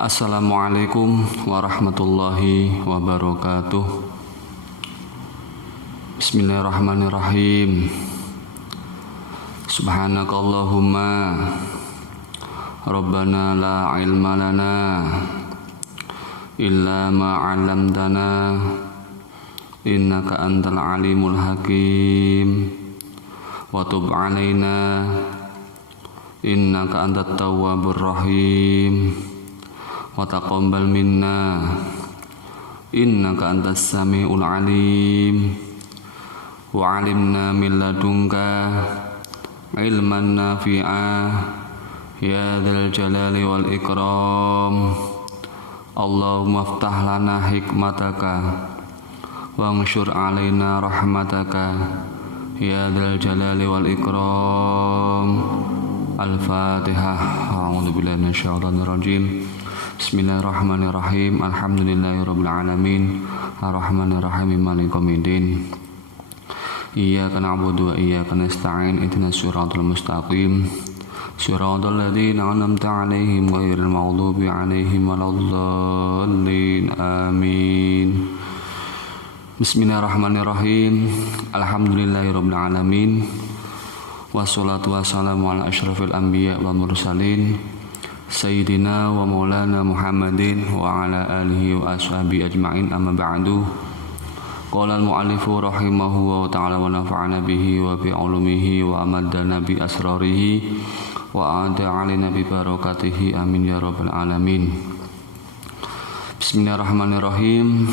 Assalamualaikum warahmatullahi wabarakatuh. Bismillahirrahmanirrahim. Subhanakallahumma Rabbana la ilma lana illa ma 'allamtana innaka antal alimul hakim wa tub 'alaina innaka antat tawwabur rahim wa taqabbal minna innaka antas samiul alim wa 'alimna min ladunka ilman nafi'a ya dzal jalali wal ikram. Allahumma aftah lana hikmataka wa anshur 'alaina rahmataka ya dzal jalali wal ikram. Al-Fatihah. A'udzu billahi minasyaitonir rajim. Bismillahirrahmanirrahim. Alhamdulillahirabbil alamin. Arrahmanir rahim maliki yaumiddin. Iyyaka na'budu wa iyyaka nasta'in. Ihdinas siratal mustaqim. Siratal ladzina an'amta 'alaihim ghairil maghdubi 'alaihim waladdallin. Amin. Bismillahirrahmanirrahim. Alhamdulillahirabbil alamin. Wassalatu wassalamu ala asyrafil anbiya wal mursalin Sayyidina wa maulana Muhammadin wa ala alihi wa ashabi ajma'in, amma ba'du. Qala al-mu'allifu rahimahu wa ta'ala wa nafa'ana bihi wa bi ulumihi wa amaddana bi asrarihi wa a'ada 'alaina bi barakatihi, amin ya rabbal alamin. Bismillahirrahmanirrahim.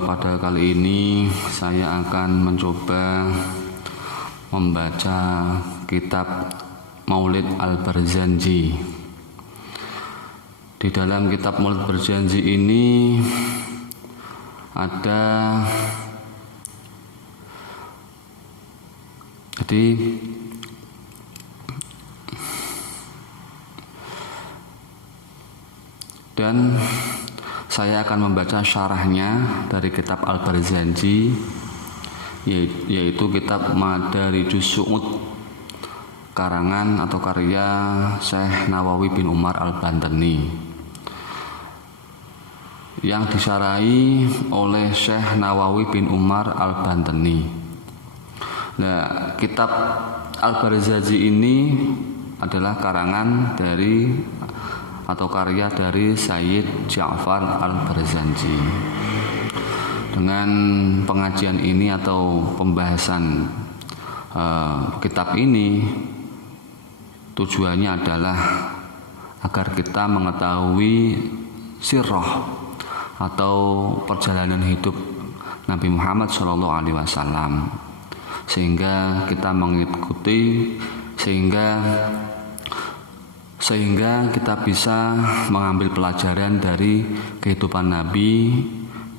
Pada kali ini saya akan mencoba membaca kitab Maulid Al-Barzanji. Di dalam kitab Maulid Barzanji ini ada dan saya akan membaca syarahnya dari kitab Al-Barzanji, yaitu kitab Madarijus Su'ud karangan atau karya Syekh Nawawi bin Umar Al-Bantani yang disyarahi oleh Syekh Nawawi bin Umar Al-Bantani. Nah, kitab Al-Barzanji ini adalah karangan dari atau karya dari Sayyid Ja'far Al-Barzanji. Dengan pengajian ini atau pembahasan kitab ini, tujuannya adalah agar kita mengetahui sirah atau perjalanan hidup Nabi Muhammad SAW, sehingga kita mengikuti, sehingga kita bisa mengambil pelajaran dari kehidupan Nabi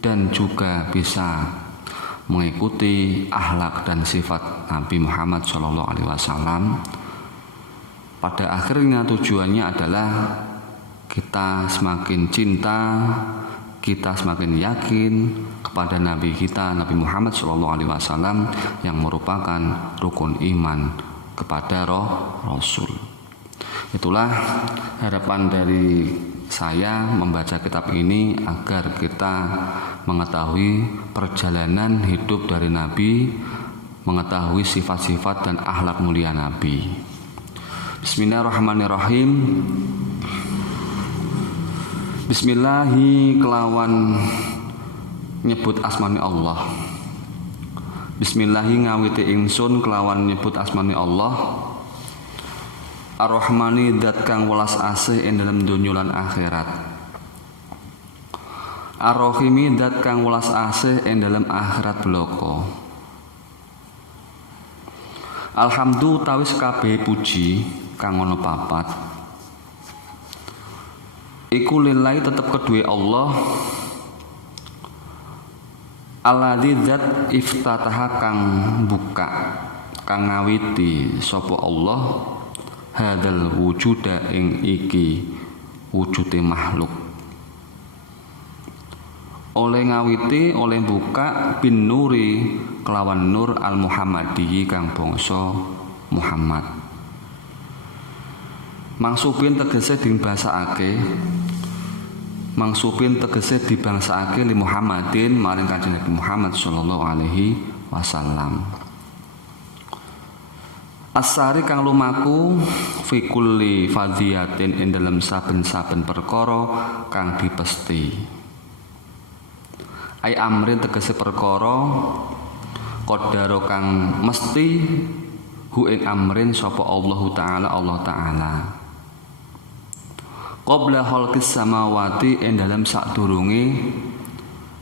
dan juga bisa mengikuti akhlak dan sifat Nabi Muhammad SAW. Pada akhirnya tujuannya adalah kita semakin cinta, kita semakin yakin kepada Nabi kita, Nabi Muhammad SAW, yang merupakan rukun iman kepada Rasul. Itulah harapan dari saya membaca kitab ini, agar kita mengetahui perjalanan hidup dari Nabi, mengetahui sifat-sifat dan akhlak mulia Nabi. Bismillahirrahmanirrahim. Bismillahi kelawan nyebut asmani Allah. Bismillahi ngawiti ingsun kelawan nyebut asmani Allah. Ar-Rahmani dat kang welas asih ing dalem donya lan akhirat. Ar-Rahimi dat kang welas asih ing dalem akhirat bloko. Alhamdulillah tawis kabeh puji kang ana papat. Iku lillahi tetep kedue Allah. Alladzi zat iftataha kang buka, kang ngawiti sapa Allah hadzal wujuda ing iki wujude makhluk. Oleh ngawiti oleh buka bin nuri kelawan nur al Muhammadi kang bangsa Muhammad. Mangsubin tegese dibangsakake li Muhammadin maring Kanjeng Nabi Muhammad sallallahu alaihi wasallam. Asari kang lumaku fi kulli fadhiyatin ing dalem saben-saben perkara kang dipesti. Ai amrin tegese perkara qadara kang mesti hu ing amrin sapa Allah taala. Qabla khalqis samawati ing dalem sadurunge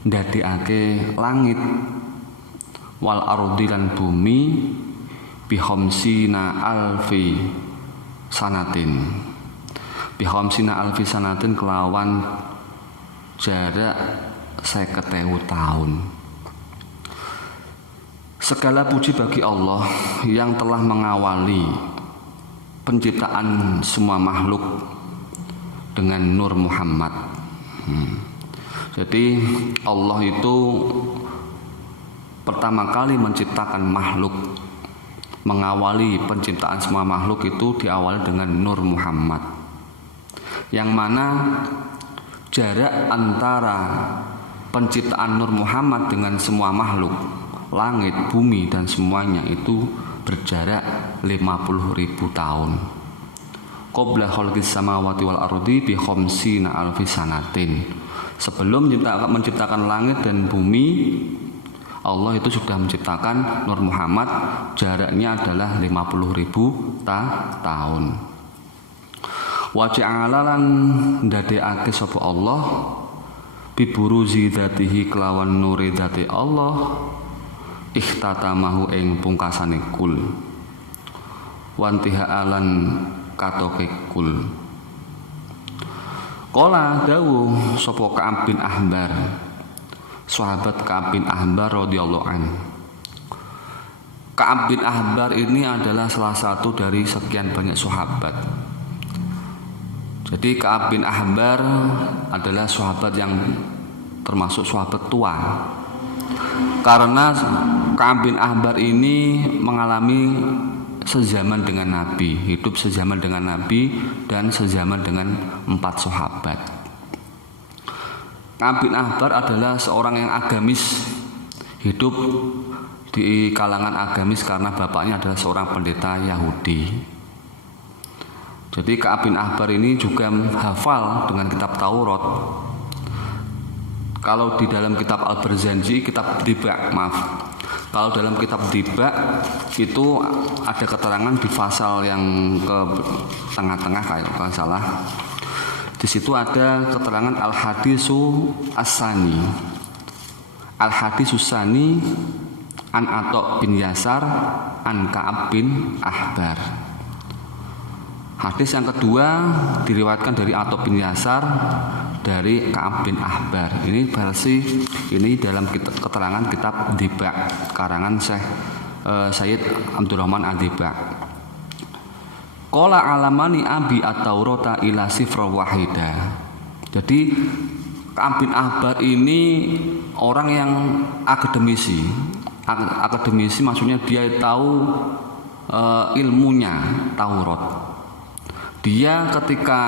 ndadekake langit wal ardi lan bumi bi khamsina alfi sanatin kelawan jarak 50.000 tahun. Segala puji bagi Allah yang telah mengawali penciptaan semua makhluk dengan nur Muhammad. Jadi Allah itu pertama kali menciptakan makhluk, mengawali penciptaan semua makhluk itu diawali dengan nur Muhammad, yang mana jarak antara penciptaan nur Muhammad dengan semua makhluk, langit, bumi dan semuanya itu berjarak 50.000 tahun. Qabla khalqis samawati wal ardi bi khamsina alfi sanatin. Sebelum menciptakan langit dan bumi, Allah itu sudah menciptakan Nur Muhammad, jaraknya adalah 50.000 tahun. Wa ja'ala lan ndadekake sapa Allah bi buruzi dzatihi kelawan nuri dzati Allah ikhtatamahu ing pungkasane kul. Wantiha alan katoke kul. Qala dawuh sapa Ka'ab bin Ahbar, sahabat Ka'ab bin Ahbar radhiyallahu an. Ka'ab bin Ahbar ini adalah salah satu dari sekian banyak sahabat. Jadi Ka'ab bin Ahbar adalah sahabat yang termasuk sahabat tua. Karena Ka'ab bin Ahbar ini mengalami sezaman dengan Nabi, hidup sezaman dengan Nabi dan sezaman dengan 4 sahabat. Ka'ab bin Ahbar adalah seorang yang agamis, hidup di kalangan agamis karena bapaknya adalah seorang pendeta Yahudi. Jadi Ka'ab bin Ahbar ini juga hafal dengan kitab Taurat. Kalau di dalam kitab Al-Barzanji, kitab Dibak, kalau dalam kitab Dibak itu ada keterangan di pasal yang ke tengah-tengah kalau nggak salah. Di situ ada keterangan al-hadisu as-sani. Al-hadisus sani an Atok bin Yasar an Ka'ab bin Ahbar. Hadis yang kedua diriwayatkan dari Atok bin Yasar dari Ka'ab bin Ahbar. Ini versi ini dalam keterangan kitab Dibak karangan Sayyid Abdurrahman Ad-Dibak. Qala alamani abi at-Taurata ila sifra wahida. Jadi Ka'ab bin Ahbar ini orang yang akademisi. Akademisi maksudnya dia tahu ilmunya Taurat. Dia ketika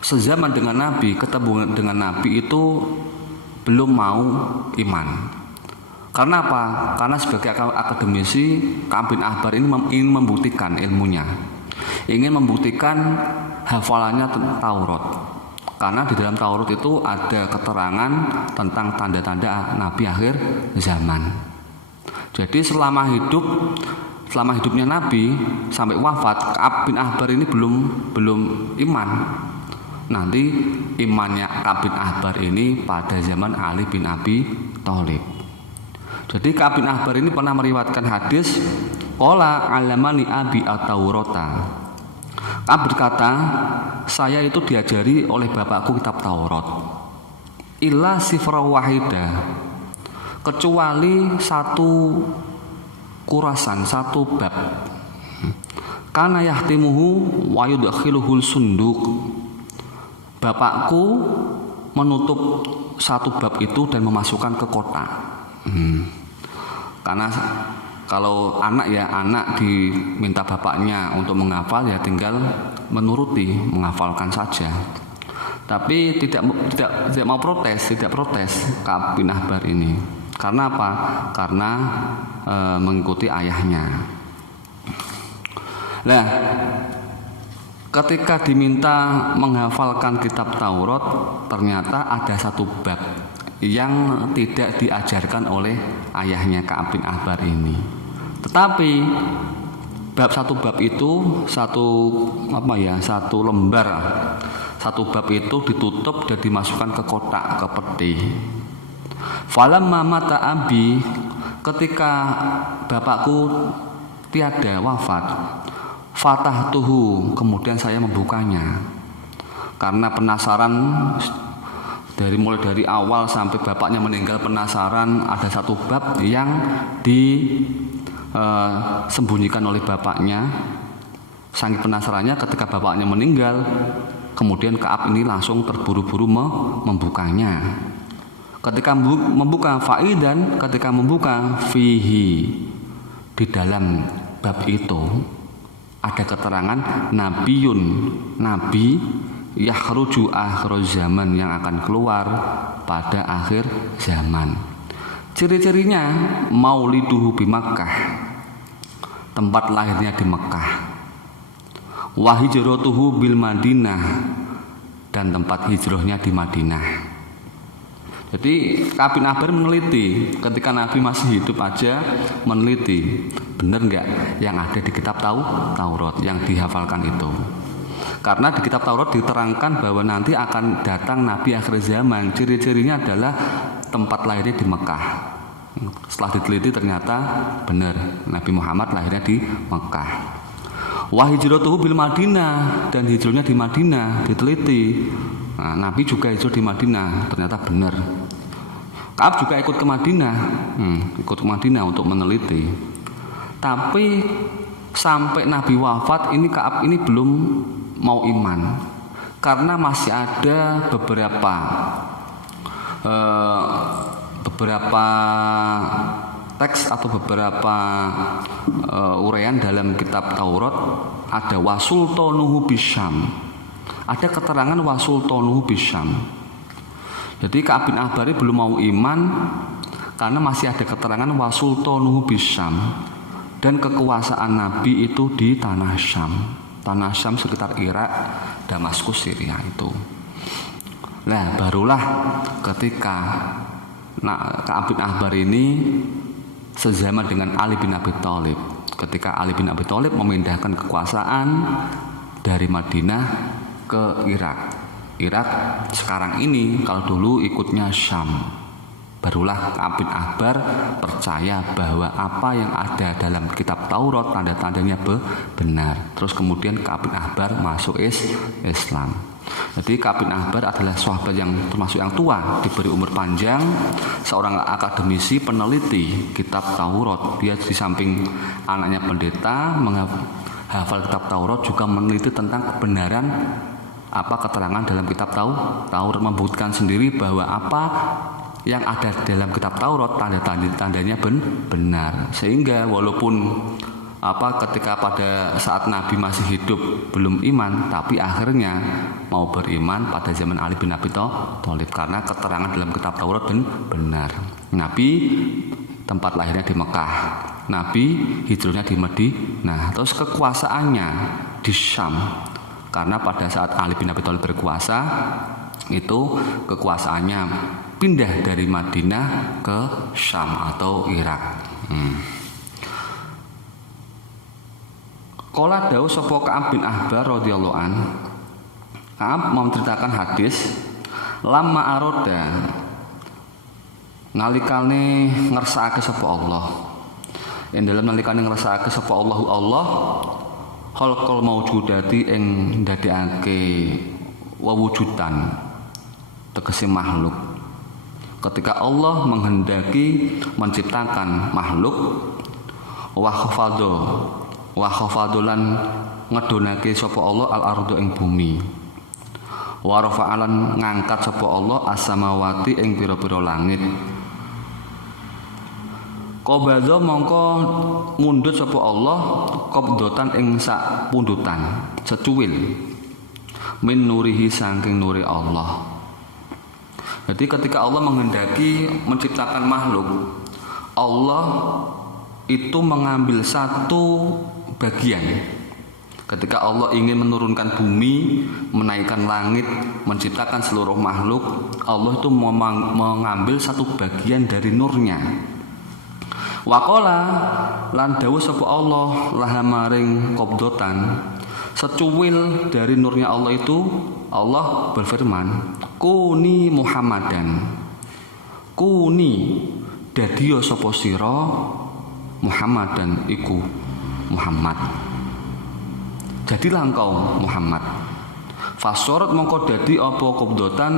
sezaman dengan Nabi, ketemu dengan Nabi itu belum mau iman. Karena apa? Karena sebagai akademisi, Ka'ab bin Ahbar ini ingin membuktikan ilmunya, ingin membuktikan hafalannya tentang Taurat. Karena di dalam Taurat itu ada keterangan tentang tanda-tanda Nabi akhir zaman. Jadi selama hidupnya Nabi sampai wafat, Ka'ab bin Ahbar ini belum iman. Nanti imannya Ka'ab bin Ahbar ini pada zaman Ali bin Abi Thalib. Jadi Ka'ab bin Ahbar ini pernah meriwayatkan hadis, qala alamani abi at-Taurata. Ka'ab berkata, saya itu diajari oleh bapakku kitab Taurat. Illa sifra wahida, kecuali satu kurasan, satu bab. Kana yahtimuhu wa yudkhiluhul sunduk. Bapakku menutup satu bab itu dan memasukkan ke kotak. Karena kalau anak diminta bapaknya untuk menghafal ya tinggal menuruti, menghafalkan saja. Tapi tidak mau protes, tidak protes Ka'ab bin Ahbar ini. Karena apa? Karena mengikuti ayahnya. Nah, ketika diminta menghafalkan kitab Taurat, ternyata ada satu bab yang tidak diajarkan oleh ayahnya Ka'ab bin Ahbar ini. Tetapi satu bab itu satu lembar, satu bab itu ditutup dan dimasukkan ke kotak, ke peti. Falamma mata abi, ketika bapakku tiada wafat, fatahtuhu, kemudian saya membukanya karena penasaran. Mulai dari awal sampai bapaknya meninggal penasaran, ada satu bab yang disembunyikan oleh bapaknya. Saking penasarannya ketika bapaknya meninggal, kemudian Ka'ab ini langsung terburu-buru membukanya. Ketika membuka faidan, ketika membuka fihi, di dalam bab itu ada keterangan nabiun, nabi yakhruju akhir zaman, yang akan keluar pada akhir zaman. Ciri-cirinya mauliduhu bi Makkah, tempat lahirnya di Mekah. Wa hijratuhu bil Madinah, dan tempat hijrahnya di Madinah. Jadi Ka'ab bin Ahbar meneliti ketika Nabi masih hidup aja, meneliti benar enggak yang ada di kitab Taurat yang dihafalkan itu. Karena di kitab Taurat diterangkan bahwa nanti akan datang Nabi akhir zaman. Ciri-cirinya adalah tempat lahirnya di Mekah. Setelah diteliti ternyata benar, Nabi Muhammad lahirnya di Mekah. Wa hijratuhu bil Madinah, dan hijrahnya di Madinah, diteliti. Nah, Nabi juga hijrah di Madinah, ternyata benar. Ka'ab juga ikut ke Madinah, untuk meneliti. Tapi sampai Nabi wafat ini Ka'ab ini belum mau iman, karena masih ada beberapa teks atau beberapa uraian dalam kitab Taurat. Ada wasultanuhu bisyam, ada keterangan wasultanuhu bisyam. Jadi Ka'ab bin Ahbar belum mau iman karena masih ada keterangan wasultanuhu bisyam, dan kekuasaan Nabi itu di tanah Syam. Tanah Syam sekitar Irak, Damaskus, Syria itu. Nah, barulah ketika Ka'ab bin Ahbar ini sezaman dengan Ali bin Abi Thalib. Ketika Ali bin Abi Thalib memindahkan kekuasaan dari Madinah ke Irak. Irak sekarang ini, kalau dulu ikutnya Syam. Barulah Ka'ab bin Ahbar percaya bahwa apa yang ada dalam kitab Taurat tanda-tandanya benar. Terus kemudian Ka'ab bin Ahbar masuk Islam. Jadi Ka'ab bin Ahbar adalah sahabat yang termasuk yang tua, diberi umur panjang, seorang akademisi peneliti kitab Taurat. Dia di samping anaknya pendeta menghafal kitab Taurat, juga meneliti tentang kebenaran apa keterangan dalam kitab Taurat, membuktikan sendiri bahwa apa yang ada dalam kitab Taurat tanda-tandanya benar. Sehingga walaupun ketika pada saat Nabi masih hidup belum iman, tapi akhirnya mau beriman pada zaman Ali bin Abi Thalib karena keterangan dalam kitab Taurat benar. Nabi tempat lahirnya di Mekah, Nabi hijrahnya di Madinah, terus kekuasaannya di Syam. Karena pada saat Ali bin Abi Thalib berkuasa, itu kekuasaannya pindah dari Madinah ke Syam atau Irak. Qala dawu sapa Ka'ab bin Ahbar radhiyallahu an. Ka'ab menceritakan hadis lamma aroda, nalikane ngersakake sapa Allah. Ing dalem nalikane ngersakake sapa Allah khalqal maujudati ing ndadekake wewujudan tegese makhluk. Ketika Allah menghendaki menciptakan makhluk, wa khafadha, wa khafadulan ngedonake sapa Allah al ardu ing bumi wa rafa'alan ngangkat sapa Allah as-samawati ing pira-pira langit qabadha mongko mundhut sapa Allah qabdatan ing sak pundutan secuwil min nurihi saking nuri Allah. Jadi ketika Allah menghendaki menciptakan makhluk, Allah itu mengambil satu bagian. Ketika Allah ingin menurunkan bumi, menaikkan langit, menciptakan seluruh makhluk, Allah itu mengambil satu bagian dari nurnya. Waqala lan dawuh sapa Allah laha maring qabdatan, secuwil dari nurnya Allah itu Allah berfirman, kuni Muhammadan, kuni dadiya sapa sira Muhammadan iku Muhammad. Jadilah engkau Muhammad. Fasorot mongko dadi apa qabdatan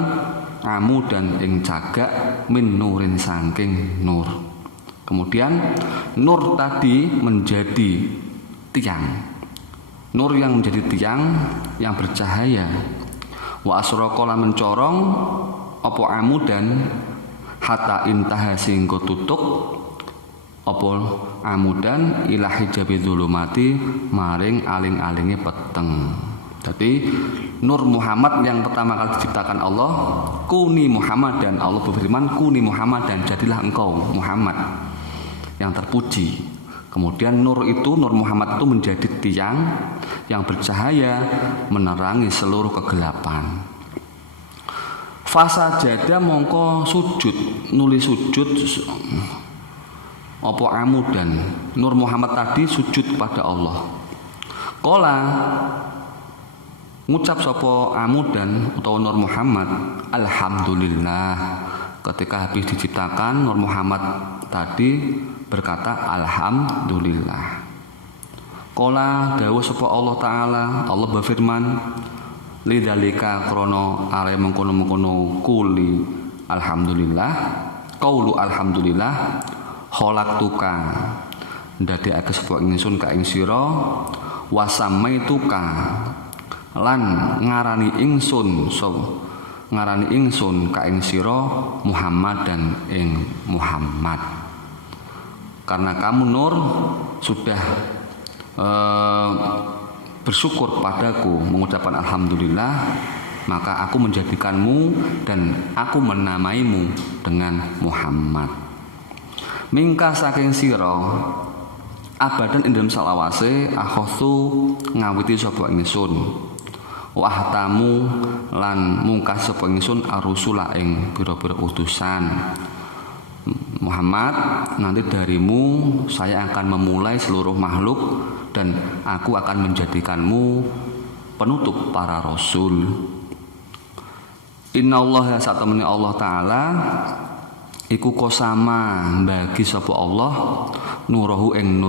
amudan ing cagak min nurin saking nur. Kemudian nur tadi menjadi tiang. Nur yang menjadi tiang yang bercahaya. Wa asraqa lan mencorong apa amudan hatta intaha singgo tutuk apa amudan ila hijabi dzulumati maring aling-alinge peteng. Jadi nur Muhammad yang pertama kali diciptakan Allah, kuni Muhammad, dan Allah berfirman kuni Muhammad, dan jadilah engkau Muhammad yang terpuji. Kemudian nur itu, nur Muhammad itu menjadi tiang yang bercahaya menerangi seluruh kegelapan. Fasajada mongko sujud, nuli sujud apa amudan nur Muhammad tadi sujud kepada Allah. Qala ngucap sapa amudan utawa nur Muhammad alhamdulillah. Ketika habis diciptakan, nur Muhammad tadi berkata alhamdulillah. Qala dawuh sapa Allah taala, Allah berfirman lidzalika krana are mengkono-mengkono kuli alhamdulillah, qaulu alhamdulillah khalaqtuka ndadekake sapa ingsun ka ing sira wasamaituka lan ngarani ingsun ka ing sira Muhammad dan ing Muhammad. Karena kamu nur sudah bersyukur padaku mengucapkan alhamdulillah, maka aku menjadikanmu dan aku menamaimu dengan Muhammad. Mingka saking sira abadan ing dalem salawase akhosu ngawiti sapa ingsun wahtamu lan mungkas sapa ingsun arusula ing pira-pira utusan. Muhammad, nanti darimu saya akan memulai seluruh makhluk dan aku akan menjadikanmu penutup para rasul. Innallaha satamani Allah taala iku kosama bagi sapa Allah nurahu ing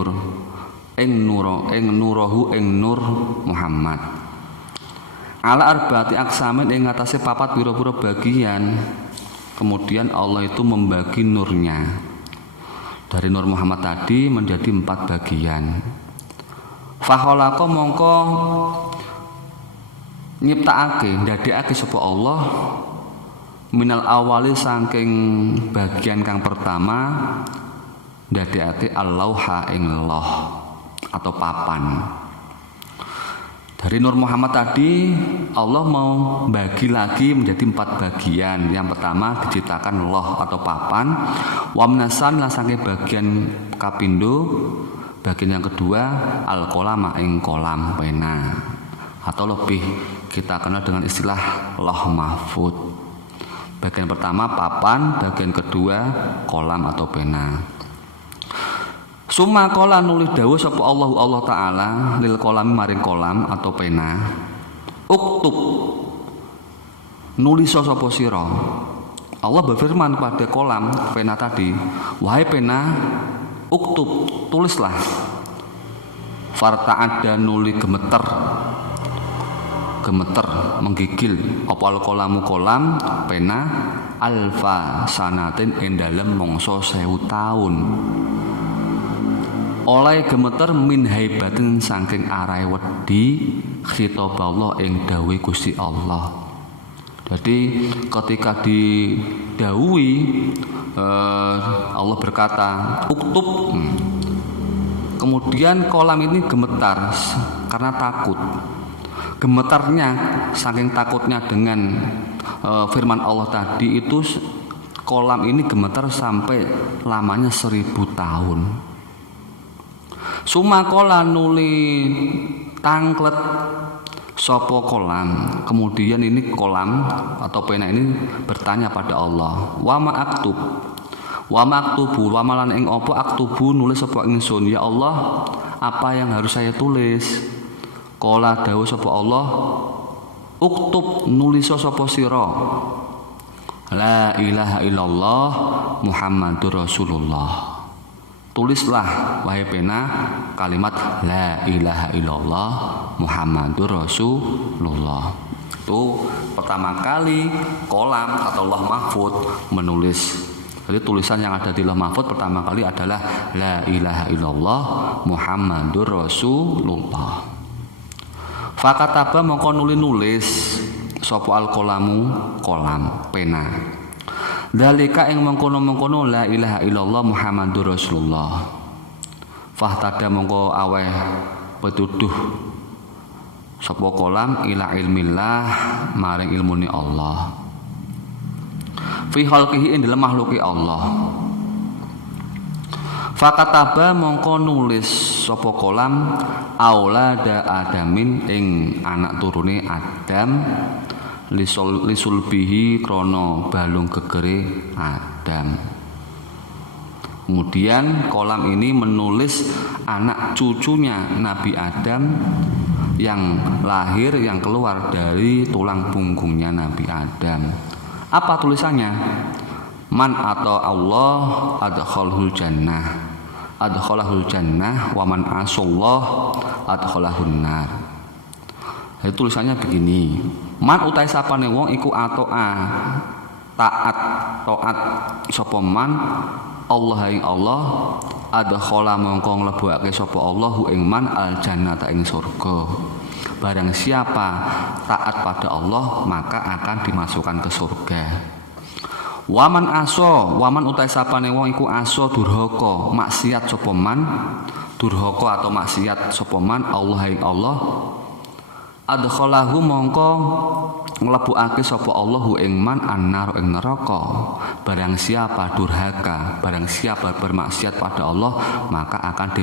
nur Muhammad ala arbaati aksamin ing atase papat pira-pira bagian. Kemudian Allah itu membagi nurnya dari nur Muhammad tadi menjadi 4 bagian. Fakhalaqa mongko nyiptakake ndadekake sapa Allah minal awali saking bagian kang pertama ndadekake al-lauha ing loh atau papan. Dari nur Muhammad tadi Allah mau bagi lagi menjadi 4 bagian. Yang pertama diciptakan loh atau papan. Wa minasan lan saking bagian kapindo, bagian yang kedua al-qalama ing kolam pena atau lebih kita kenal dengan istilah loh mahfud. Bagian pertama papan, bagian kedua kolam atau pena. Summa qala nulis dawuh sapa Allah taala lil kolam maring kolam atau pena. Uktub nulis sapa sira. Allah berfirman kepada kolam pena tadi, wahai pena, uktub tulislah. Farta'ada nuli gemeter menggigil apa al-qalamu kolam pena alfa sanatin ing dalem mangsa 1000 taun. oleh gemeter min haibatin saking arahe wedi khitaballah ing dawuhe Gusti Allah. Jadi ketika didhawuhi Allah berkata uktub, kemudian kolam ini gemetar karena takut. Gemetarnya saking takutnya dengan firman Allah tadi itu, kolam ini gemetar sampai lamanya 1000 tahun. Sumakola nuli tangklet sopo kolam. Kemudian ini kolam atau pena ini bertanya pada Allah, wama aktubu wama lan ing apa aktubu nulis sapa ingsun, ya Allah apa yang harus saya tulis? Kola dawuh sapa Allah, uktub nulis sapa sira la ilaha illallah Muhammadur Rasulullah. Tulislah wahai pena kalimat la ilaha illallah Muhammadur Rasulullah. Itu pertama kali kolam atau Lauh Mahfuz menulis. Jadi tulisan yang ada di Lauh Mahfuz pertama kali adalah la ilaha illallah Muhammadur Rasulullah. Fakataba mongko nulis sapa al-qalamu kolam pena. Dalika ing mengkono-mengkono la ilaha illallah Muhammadur Rasulullah. Fahtada mongko aweh petuduh sapa kolam ila ilmillah maring ilmune Allah. Fi khalqihi ing dalem makhluki Allah. Fakataba mongko nulis sapa kolam aulada adamin ing anak turune Adam lisulbihi krono balung gegere Adam. Kemudian kolam ini menulis anak cucunya Nabi Adam yang lahir, yang keluar dari tulang punggungnya Nabi Adam. Apa tulisannya? Man atau Allah adkhalul jannah wa man asallah adkhalahun nar. Jadi tulisannya begini, man utai sapane wong iku taat sapa man Allah ing Allah adkhala mongko nglebokake sapa Allah ing man al jannata ing surga. Barang siapa taat pada Allah maka akan dimasukkan ke surga. Waman utai sapane wong iku aso durhaka maksiat sapa man, durhaka atau maksiat sapa man Allah ing Allah adkhalahu mongko nglebokake sapa Allahu ing man annar ing neraka. Barang siapa durhaka, barang siapa bermaksiat pada Allah maka akan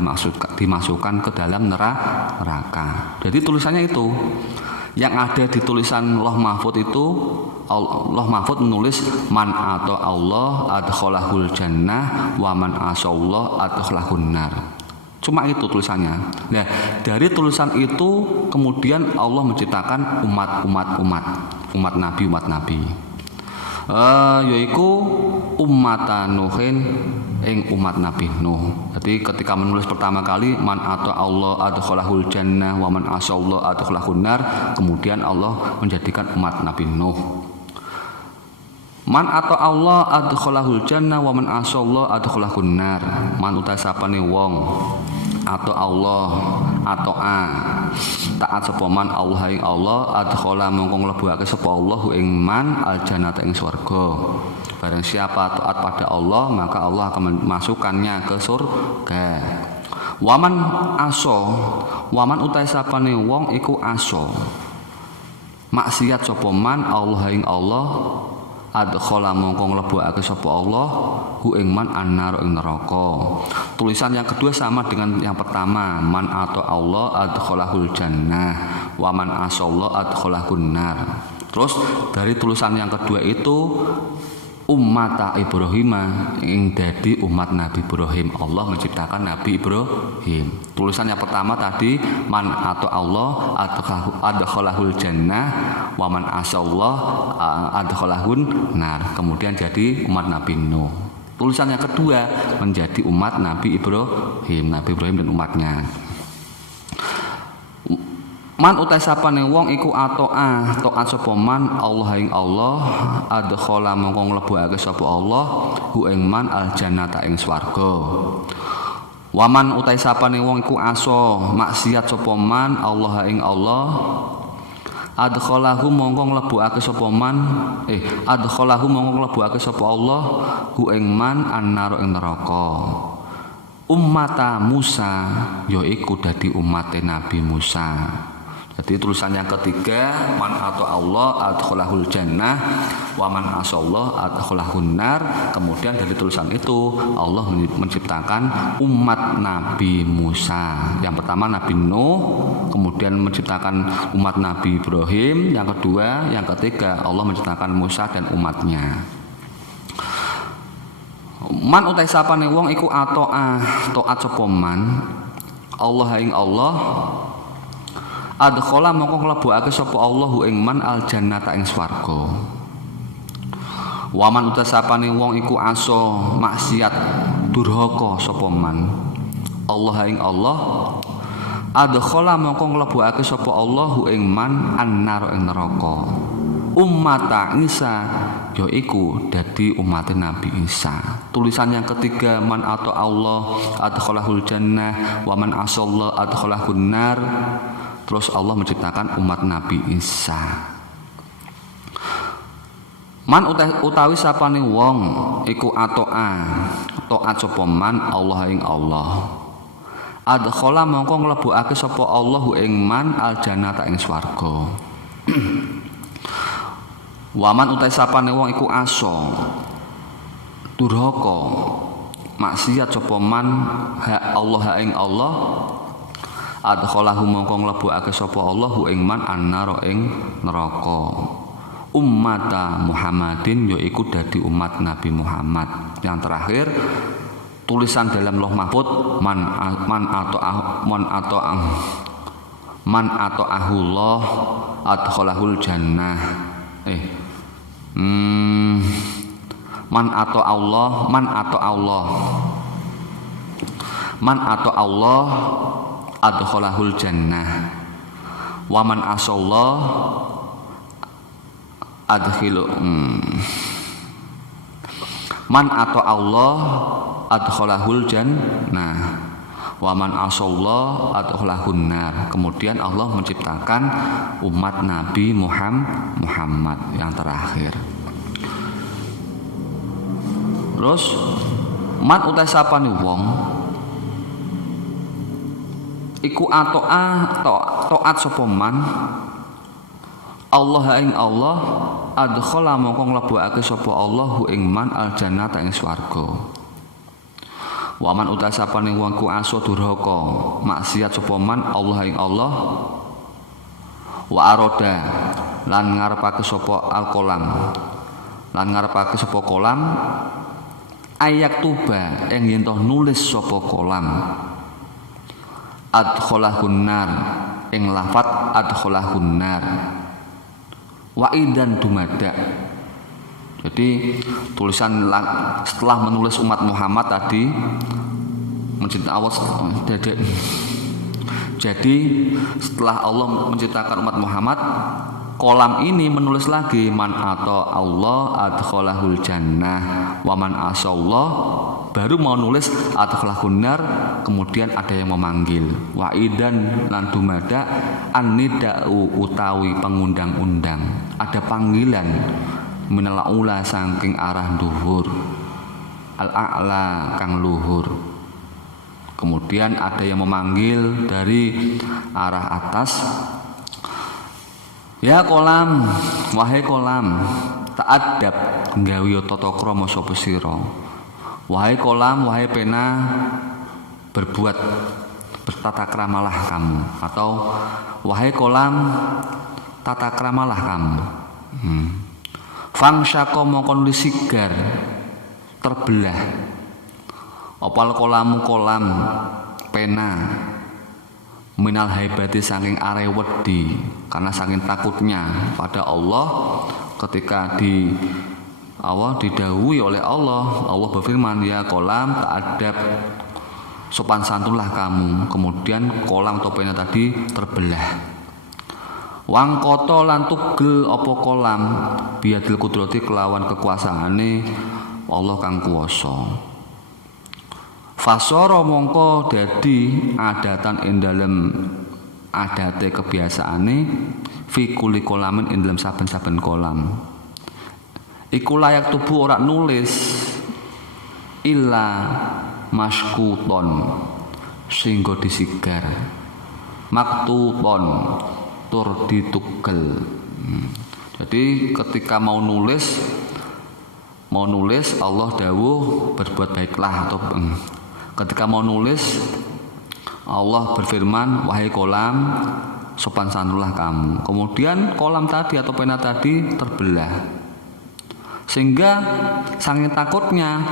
dimasukkan ke dalam neraka. Jadi tulisannya itu yang ada di tulisan Lauh Mahfuz itu, Lauh Mahfuz menulis man atau Allah adkhalahul jannah wa man asallah adkhalahun nar. Cuma itu tulisannya. Nah, dari tulisan itu kemudian Allah menciptakan umat nabi. Yaitu umat Nuhin ing umat Nabi Nuh. Jadi ketika menulis pertama kali man atau Allah adkhalahul jannah wa man asallah adkhalahun nar, kemudian Allah menjadikan umat Nabi Nuh. Man atau Allah adkhalahul jannah wa man asallah adkhalahun nar. Man uta sapane wong atau Allah atau taat sapa man Allah ing Allah adkhala mongko nglebokake sapa Allah ing man al jannata ing swarga. Barang siapa taat pada Allah maka Allah akan memasukkannya ke surga. Waman uta sapane wong iku aso maksiat sapa man Allah ing Allah adkhala mongko nglebokake sapa Allah hu ing man annar ing neraka. Tulisan yang kedua sama dengan yang pertama, man atau Allah adkhalahul jannah wa man asallah adkhalahun nar. Terus dari tulisan yang kedua itu umat Ibrahim ing dadi umat Nabi Ibrahim. Allah menciptakan Nabi Ibrahim. Tulisan yang pertama tadi man atau Allah adkhalahul jannah wa man asallah adkhalahun nar. Kemudian jadi umat Nabi Nuh. Tulisan yang kedua menjadi umat Nabi Ibrahim dan umatnya. Man utai sapane wong iku taat sapa man Allah ing Allah adkhala mongko nglebokake sapa Allah hu ing man al jannata ing swarga. Waman utai sapane wong iku aso maksiat sapa man Allah ing Allah adkhalahu mongko nglebokake sapa man adkhalahu mongko nglebokake sapa Allah hu ing man annar ing neraka ummata Musa yaiku dadi umate Nabi Musa. Jadi tulisan yang ketiga man atau Allah adkhalahul jannah wa man asallah adkhalahun nar. Kemudian dari tulisan itu Allah menciptakan umat Nabi Musa. Yang pertama Nabi Nuh, kemudian menciptakan umat Nabi Ibrahim, yang kedua, yang ketiga Allah menciptakan Musa dan umatnya. Man utai sapane wong iku taat sapa man Allah ing Allah adkhala mongko nglebokake sapa Allahu ing man aljannata ing swarga. Waman utasapane wong iku aso maksiat durhaka sapa man Allah ing Allah adkhala mongko nglebokake sapa Allahu ing man annar ing neraka. Ummata Isa yaiku dadi umat Nabi Isa. Tulisan yang ketiga man atau Allah adkhalahul jannah wa man asallah adkhalahun nar. Terus Allah menciptakan umat Nabi Isa. Man utawi sapane wong iku taat sapa man Allah ing Allah. Adkhala mongko nglebokake sapa Allah ing man aljannata ing swarga. Waman utawi sapane wong iku aso durhaka maksiat sapa man Allah ing Allah adkhalahu mongko nglebokake sapa Allahu ing man annar ing neraka. Ummata Muhammadin yaiku dadi umat Nabi Muhammad. Yang terakhir tulisan dalam Lauh Mahfuz man atau ahullah adkhalahul jannah. Man atau Allah adkhalahul jannah wa man asallah adkhilu man atau Allah adkhalahul jannah wa man asallah adkhalahun nar. Kemudian Allah menciptakan umat Nabi Muhammad yang terakhir. Terus man utai sapane wong iku taat sapa man Allah ing Allah adkhala mongko nglebokake sapa Allahu ing man aljannata ing swarga. Wa man uta sapane wong ku aso durhaka maksiat sapa man Allah ing Allah wa aroda lan ngarepake sapa kolam ayak tuba ing yen toh nulis sapa kolam adkhalahun nar ing lafat adkhalahun nar wa idan dumadak. Jadi tulisan setelah menulis umat Muhammad tadi mencintai Allah. Jadi setelah Allah menciptakan umat Muhammad, kolam ini menulis lagi man atau Allah adkhalahul jannah wa man asallah, baru mau nulis adkhalahun nar. Kemudian ada yang memanggil waidan lan dumada annida'u utawi pengundang-undang, ada panggilan minal ula saking arah dhuwur al-a'la kang luhur. Kemudian ada yang memanggil dari arah atas, ya kolam, wahai kolam, ta'addab nggawe tata krama sapa sira. Wahai kolam, wahai pena, bertata kramalah kamu. Atau wahai kolam, tata kramalah kamu. Fangsaka mongkon disigar terbelah opal kolamu kolam pena minal haibati saking are wedi, karena saking takutnya pada Allah ketika didhawuhi oleh Allah berfirman ya kolam ta'adab sopan santunlah kamu. Kemudian kolam atau pena tadi terbelah. Wang koto lan tugel apa kolam biadil kudrati kelawan kekuasaane Allah kang kuwasa. Fasara mongko dadi adatan ing dalem adate kebiasaane fi kulli kolamin ing dalem saben-saben kolam. Iku layak tubuh ora nulis illa maskuton singgo disigar maktuton tur ditugel. Jadi ketika mau nulis Allah dawuh berbuat baiklah, atau ketika mau nulis Allah berfirman wahai kolam sopan santunlah kamu. Kemudian kolam tadi atau pena tadi terbelah, sehingga saking takutnya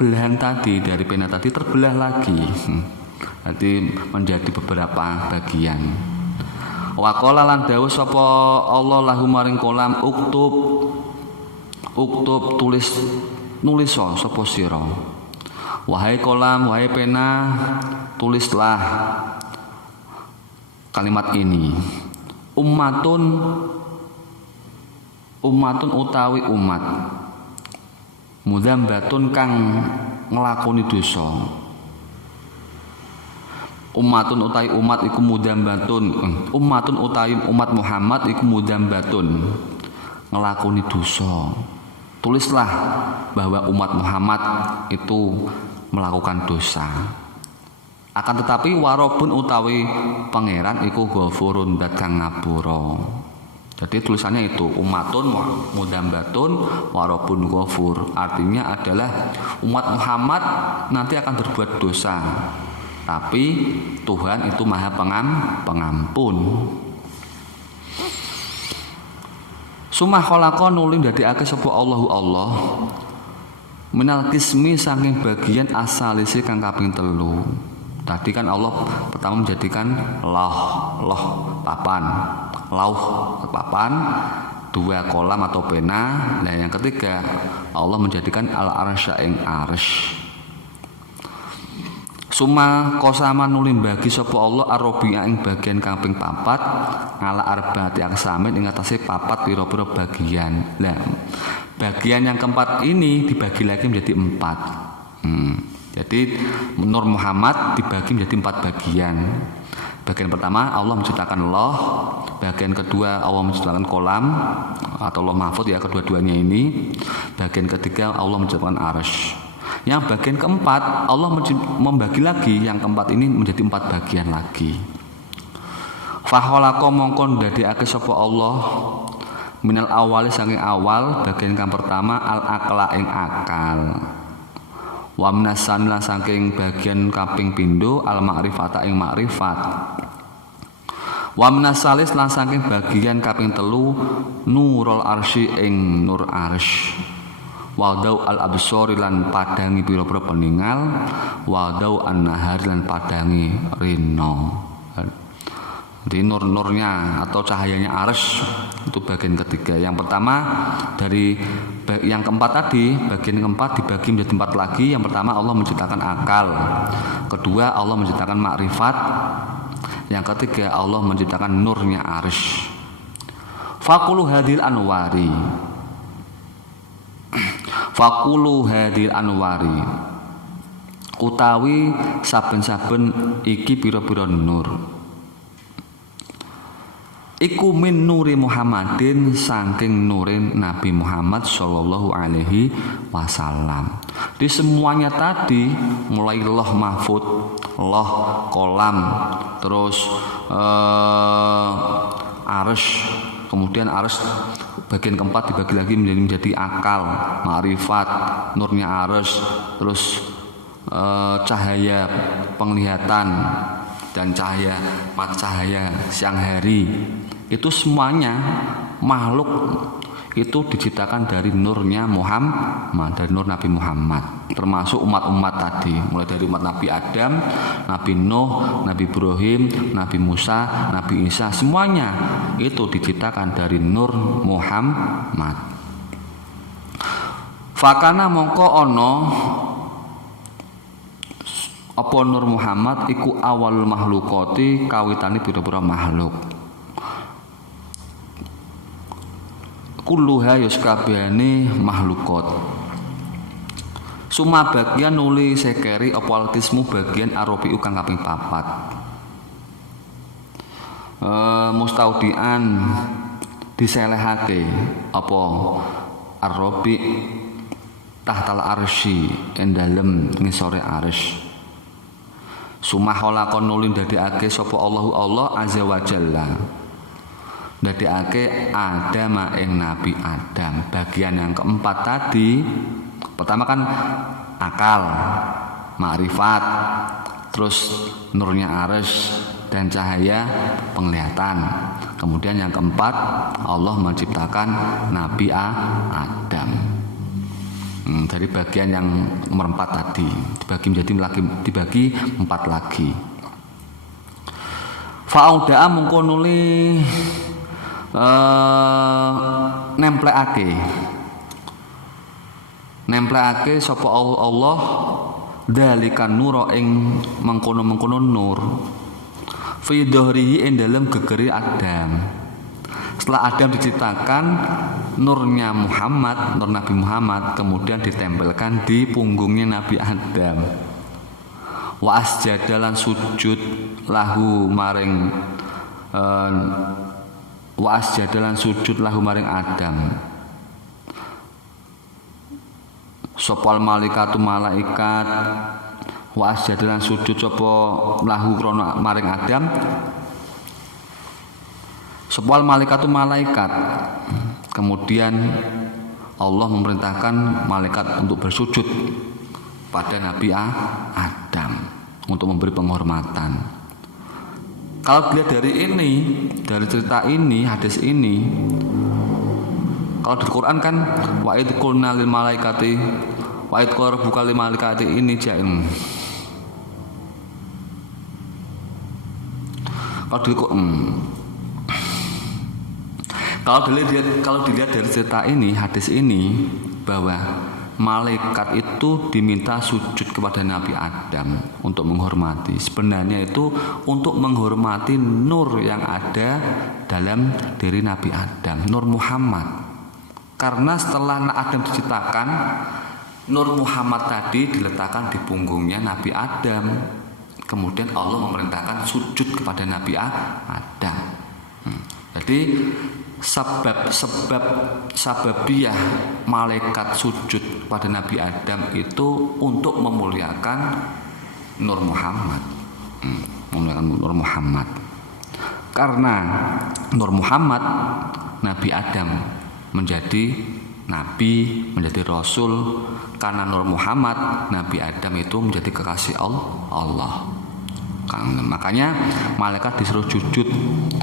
belahan tadi dari pena tadi terbelah lagi. Jadi menjadi beberapa bagian. Wa qala lan dawuh sapa Allah lahu maring kolam uktub nulis sapa sira. Wahai kolam, wahai pena, tulislah kalimat ini. Ummatun utawi umat. Mudzambatun kang nglakoni dosa. Ummatun utawi umat iku mudzambatun. Ummatun utawi umat Muhammad iku mudzambatun nglakoni dosa. Tulislah bahwa umat Muhammad itu melakukan dosa. Akan tetapi warobun utawi pangeran iku ghafurun dat kang ngapura. Jadi tulisannya itu umatun mudambatun warobun ghafur. Artinya adalah umat Muhammad nanti akan berbuat dosa, tapi Tuhan itu Maha Pengampun. Sumah khalaqa nuli ndadekake sapa Allahu Allah minal kismi saking bagian asalisi kang kaping 3. Tadi kan Allah pertama menjadikan lauh papan, 2 kolam atau pena. Nah yang ketiga Allah menjadikan al-arsya ing arsy. Suma kosama nulim bagi sapa Allah ar-rabi'a ing bagian kaping 4 ngala arbaati aksamin ing atase 4 pira-pira bagian. Lah bagian yang keempat ini dibagi lagi menjadi 4. Jadi Nur Muhammad dibagi menjadi 4 bagian. Bagian pertama Allah menciptakan loh, bagian kedua Allah menciptakan kolam atau loh mahfud ya, kedua-duanya ini. Bagian ketiga Allah menciptakan arsy. Yang bagian keempat Allah membagi lagi yang keempat ini menjadi 4 bagian lagi. Fakhalaqa mongko ndadekake sapa Allah minal awali saking awal bagian kang pertama al aqla ing akal. Wa minasan lan saking bagian kaping pindho al ma'rifata ing makrifat. Wa minasalis lan saking bagian kaping 3 nurul arsy ing nur arsy. Wadau al-absori lan padangi pira-pira peningal, wadau an-nahari lan padangi rino. Jadi nur-nurnya atau cahayanya arsy itu bagian ketiga. Yang pertama dari yang keempat tadi, bagian keempat dibagi menjadi 4 lagi. Yang pertama Allah menciptakan akal, kedua Allah menciptakan makrifat, yang ketiga Allah menciptakan nurnya arsy. Faqulu hadil anwari utawi saben-saben iki pira-pira nur iku min nuri Muhammadin saking nurin Nabi Muhammad sallallahu alaihi wasallam. Di semuanya tadi mulai loh mahfud, loh kolam, terus arsy, kemudian arsy bagian keempat dibagi lagi menjadi akal, makrifat, nurnya arsy, terus cahaya penglihatan dan cahaya siang hari. Itu semuanya makhluk itu diciptakan dari nurnya Muhammad, dari nur Nabi Muhammad, termasuk umat-umat tadi, mulai dari umat Nabi Adam, Nabi Nuh, Nabi Ibrahim, Nabi Musa, Nabi Isa, semuanya itu diciptakan dari nur Muhammad. Fakana mongko ono apa nur Muhammad iku awal makhlukati kawitane pira-pira makhluk. Kulluha yuskabihane makhlukot Suma bagian nuli sekeri apa alqismu bagian arobi kang kaping 4. Mustaudian diselehake apa arobi tahtal arsy ing dalem ngisore arsy. Suma khalaqon nuli ndadekake sapa Allah azza wa jalla. Ndadekake Adam ing Nabi Adam. Bagian yang keempat tadi, pertama kan akal, makrifat, terus nurnya arsy dan cahaya penglihatan. Kemudian yang keempat, Allah menciptakan Nabi Adam. Dari bagian yang nomor 4 tadi dibagi 4 lagi. Fa'auda'a mungko nuli nemplekake sapa Allah dalikan nura ing mengkono-mengkono nur fi dhahrihi ing dalem gegere Adam. Setelah Adam diciptakan, nurnya Muhammad, nur Nabi Muhammad kemudian ditempelkan di punggungnya Nabi Adam. Wa asjadalan sujud lahu maring Adam. Sopal malaikatu malaikat wa asjadalan sujud sapa lahu krana maring Adam. Sopal malaikatu malaikat. Kemudian Allah memerintahkan malaikat untuk bersujud pada Nabi Adam untuk memberi penghormatan. Kalau dilihat dari cerita ini, hadis ini, kalau di Quran kan wa id qulna lil malaikati wa id qala rabbuka lil malaikati ini ja'in. Kalau dilihat dari cerita ini, hadis ini, bahwa malaikat itu diminta sujud kepada Nabi Adam untuk menghormati. Sebenarnya itu untuk menghormati nur yang ada dalam diri Nabi Adam, nur Muhammad. Karena setelah Adam diciptakan, nur Muhammad tadi diletakkan di punggungnya Nabi Adam. Kemudian Allah memerintahkan sujud kepada Nabi Adam. Jadi sababiah malaikat sujud pada Nabi Adam itu untuk memuliakan nur Muhammad. Memuliakan nur Muhammad. Karena nur Muhammad, Nabi Adam menjadi nabi, menjadi rasul. Karena nur Muhammad, Nabi Adam itu menjadi kekasih Allah. Makanya malaikat disuruh sujud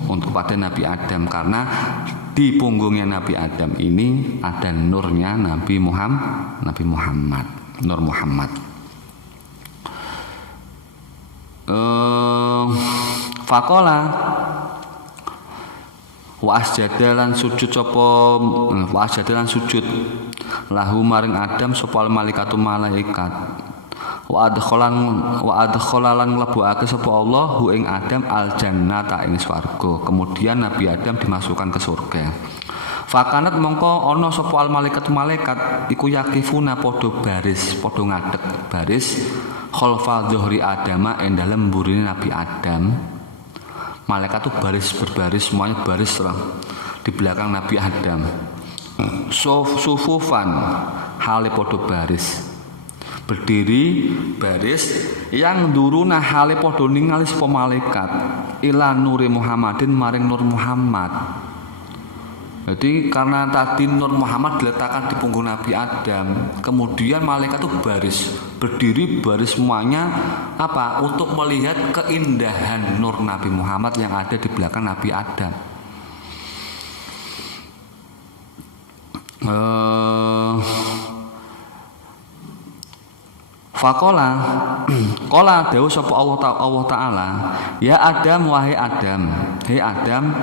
untuk pada Nabi Adam, karena di punggungnya Nabi Adam ini ada nurnya Nabi Muhammad, nur Muhammad. Faqala wa asjadalan sujud lahu maring Adam sapa malaikatu malaikat. Wa adkhalan mlebuake sapa Allah hu ing Adam al jannata ing swarga. Kemudian Nabi Adam dimasukkan ke surga. Fakanat mongko ana sapa al malaikat iku yakifuna padha ngadeg baris khalfa dhuhri Adama ing dalem mburine Nabi Adam. Malaikat itu berbaris semuanya baris di belakang Nabi Adam. Sufufan hale padha baris. Berdiri baris yang duruna hale padha ningali sapa malaikat ila nuri Muhammadin maring nur Muhammad. Jadi karena tadi nur Muhammad diletakkan di punggung Nabi Adam, kemudian malaikat itu berdiri baris semuanya untuk melihat keindahan nur Nabi Muhammad yang ada di belakang Nabi Adam. Faqala qala dawuh sapa Allah taala, ya Adam wahai Adam, hei Adam,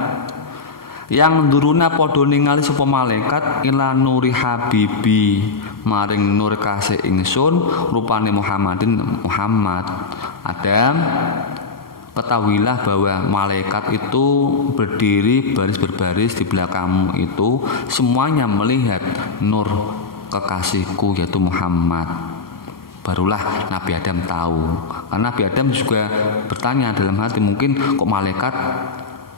yang duruna padha ningali sapa malaikat ila nuri habibi maring nur kasih ingsun rupane Muhammadin Muhammad. Adam, ketahuilah bahwa malaikat itu berdiri baris berbaris di belakangmu itu semuanya melihat nur kekasihku yaitu Muhammad. Barulah Nabi Adam tahu. Karena Nabi Adam juga bertanya dalam hati, mungkin kok malaikat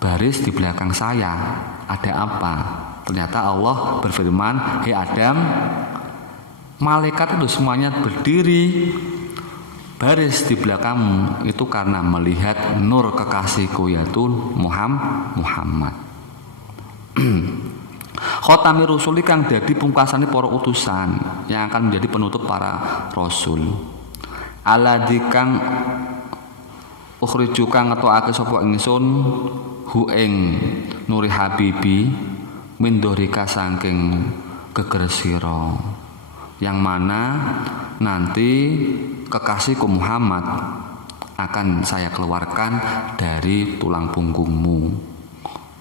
baris di belakang saya, ada apa? Ternyata Allah berfirman, hei Adam, malaikat itu semuanya berdiri baris di belakangmu itu karena melihat nur kekasihku yaitu Muhammad. Khotami rusuli kang dadi pungkasane para utusan yang akan menjadi penutup para rasul. Alladzi kang ukhriju kang ngetokake sapa ingsun hu ing nuri habibi min dorika saking geger sira. Yang mana nanti kekasihku Muhammad akan saya keluarkan dari tulang punggungmu.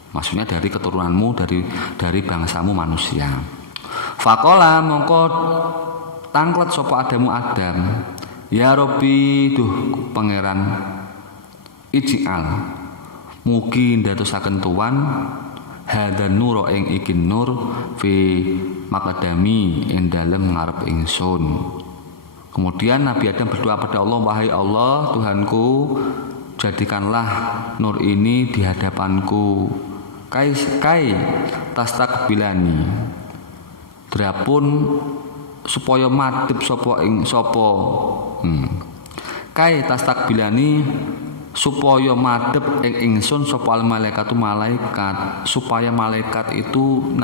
Maksudnya dari keturunanmu, dari bangsamu manusia. Faqala mongko tangklet sapa Adamu Adam, ya Rabbi duh pangeran ij'al mugi ndadosaken tuan hadan nuro ing iki nur fi maqdami ing dalem ngarep ingsun. Kemudian Nabi Adam berdoa pada Allah, wahai Allah Tuhanku, jadikanlah nur ini di hadapanku. Kai tastakbilani drapun supaya madhep sapa ing sapa kai tastakbilani supaya madhep ing ingsun sapa al malaikatu malaikat, supaya malaikat itu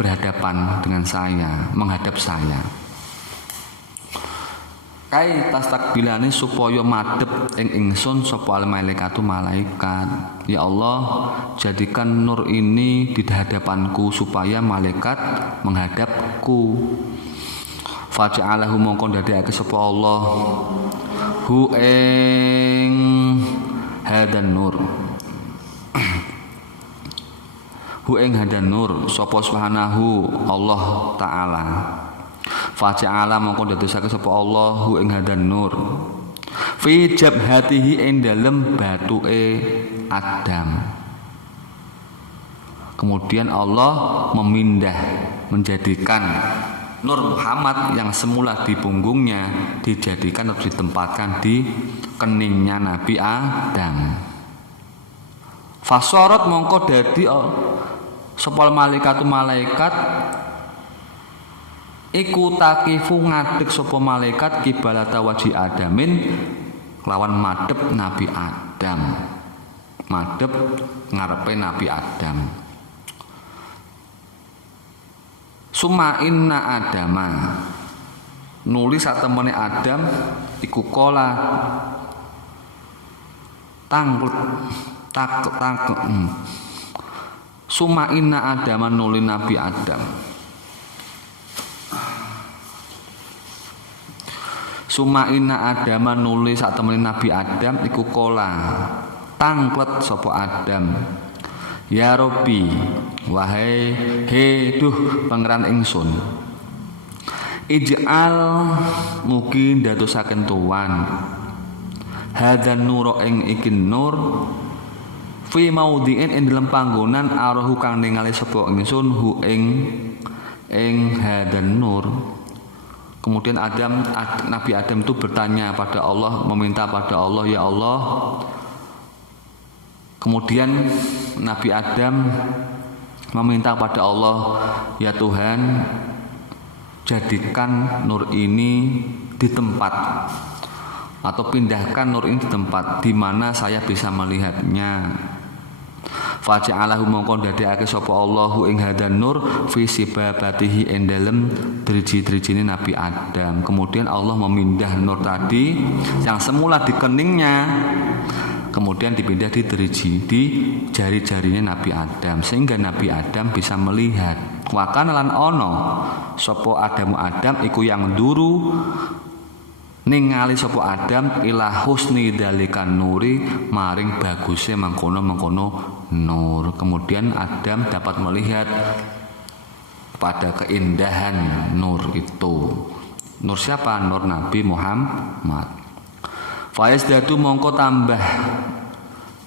berhadapan dengan saya, menghadap saya. Kai tastakbilani supaya madhep ing ingsun sapa al malaikatu malaikat. Ya Allah, jadikan nur ini di hadapanku supaya malaikat menghadapku. Faja'alahu mongko ndadekake sapa Allah hu ing hadan nur. Hu ing hadan nur sapa subhanahu Allah taala. Faja'ala mongko ndadosake sapa Allah hu ing hadan nur fi jabhatihi ing dalem batuke Adam. Kemudian Allah memindah menjadikan nur Muhammad yang semula di punggungnya dijadikan atau ditempatkan di keningnya Nabi Adam. Fasorot mongko dadi sapa malaikat iku takifu ngadeg sapa malaikat kibalata waji Adamin lawan madhep Nabi Adam, madhep ngarepe Nabi Adam. Summa inna Adama nulis satemene Adam iku kola Summa inna Adama nuli Nabi Adam. Suma inna Adama nulis sak temene Nabi Adam iku kola tangklet sapa Adam, ya Rabbi wahai duh pangeran ingsun, ij'al mugi ndadosaken tuan hadan nuro ing iki nur fi maudhi'in ing dalem panggonan arahu kang ningali sapa ingsun hu ing hadan nur. Kemudian Nabi Adam itu bertanya pada Allah, meminta pada Allah, ya Allah. Kemudian Nabi Adam meminta pada Allah, ya Tuhan, jadikan nur ini di tempat atau pindahkan nur ini di tempat di mana saya bisa melihatnya. Faja'alahu mongko ndadekake sapa Allahu ing hadan nur fi sibabatihi ing dalem driji-drijine Nabi Adam. Kemudian Allah memindah nur tadi yang semula di keningnya, kemudian dipindah di driji, di jari-jarinya Nabi Adam, sehingga Nabi Adam bisa melihat. Wa kana lan ono sapa Adam iku yang duru ningali sapa Adam ila husni dalikan nuri maring bagusnya mengkono nur. Kemudian Adam dapat melihat pada keindahan nur itu. Nur siapa? Nur Nabi Muhammad. Fayazdatu mongko tambah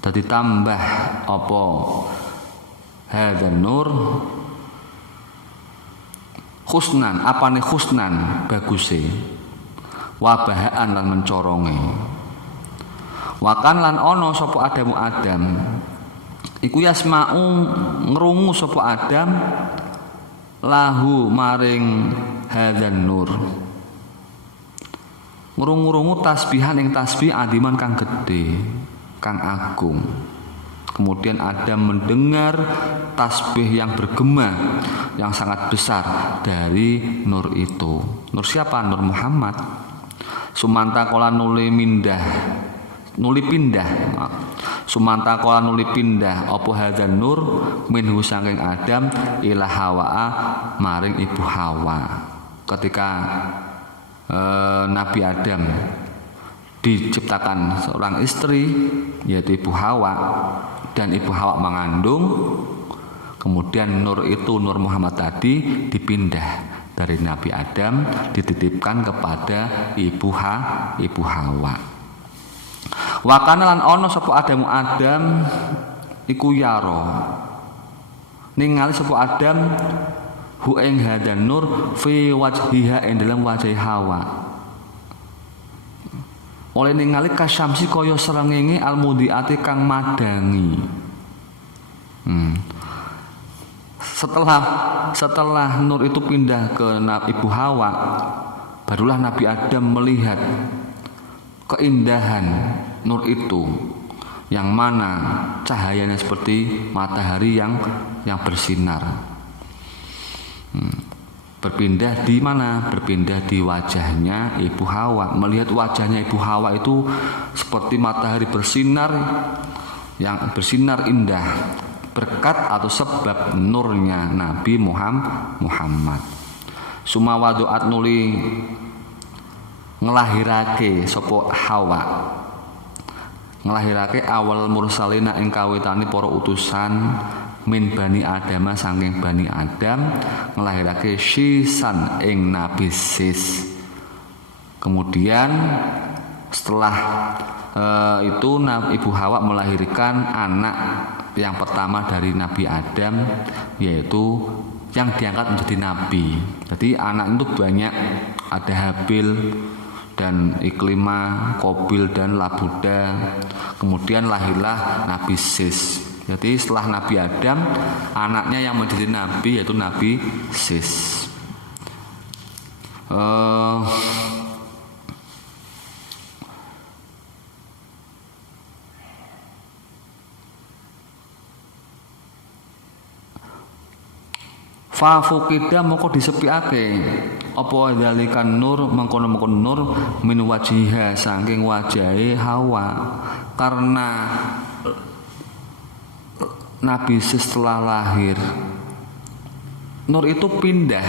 dadi tambah apa hadzal nur husnan, apane husnan baguse. wabahaan lan mencoronge. Wakan lan ono sapa Adam iku yasma'u ngrungu sapa Adam lahu maring hadzan nur. Ngrungu-rungu tasbihan ing tasbih adiman kang gedhe, kang agung. Kemudian Adam mendengar tasbih yang bergema yang sangat besar dari nur itu. Nur siapa? Nur Muhammad. Sumanta kola nuli pindah. Sumanta kola nuli pindah apa hadzan nur minhu saking Adam ila Hawa maring ibu Hawa. Ketika Nabi Adam diciptakan seorang istri yaitu ibu Hawa, dan ibu Hawa mengandung, kemudian nur itu, Nur Muhammad tadi dipindah dari Nabi Adam, dititipkan kepada ibu Hawa. Wa kana lan ana sapa Adam iku yaro ningali sapa Adam hu ing hadzan nur fi wajhiha ing dalam wajah Hawa. Oleh ningali kasyamsi kaya srengenge almudiati kang madangi. Setelah nur itu pindah ke ibu Hawa, barulah Nabi Adam melihat keindahan nur itu, yang mana cahayanya seperti matahari yang bersinar. Berpindah di mana? Berpindah di wajahnya ibu Hawa. Melihat wajahnya ibu Hawa itu seperti matahari bersinar, yang bersinar indah, berkat atau sebab nurnya Nabi Muhammad. Sumawaduat nuli ngelahirake sapa Hawa, ngelahirake awal mursalina ing kawitane para utusan min bani Adam saking bani Adam, ngelahirake Shisan ing Nabi Sis. Kemudian setelah itu ibu Hawa melahirkan anak yang pertama dari Nabi Adam, yaitu yang diangkat menjadi nabi. Jadi anak itu banyak, ada Habil dan Iklima, Kobil dan Labuda. Kemudian lahirlah Nabi Sis. Jadi setelah Nabi Adam, anaknya yang menjadi nabi yaitu Nabi Sis. Fa fuqida moko disepiake apa dzalikan nur mengkono-mengkono nur min wajiha saking wajahe Hawa, karena Nabi setelah lahir, nur itu pindah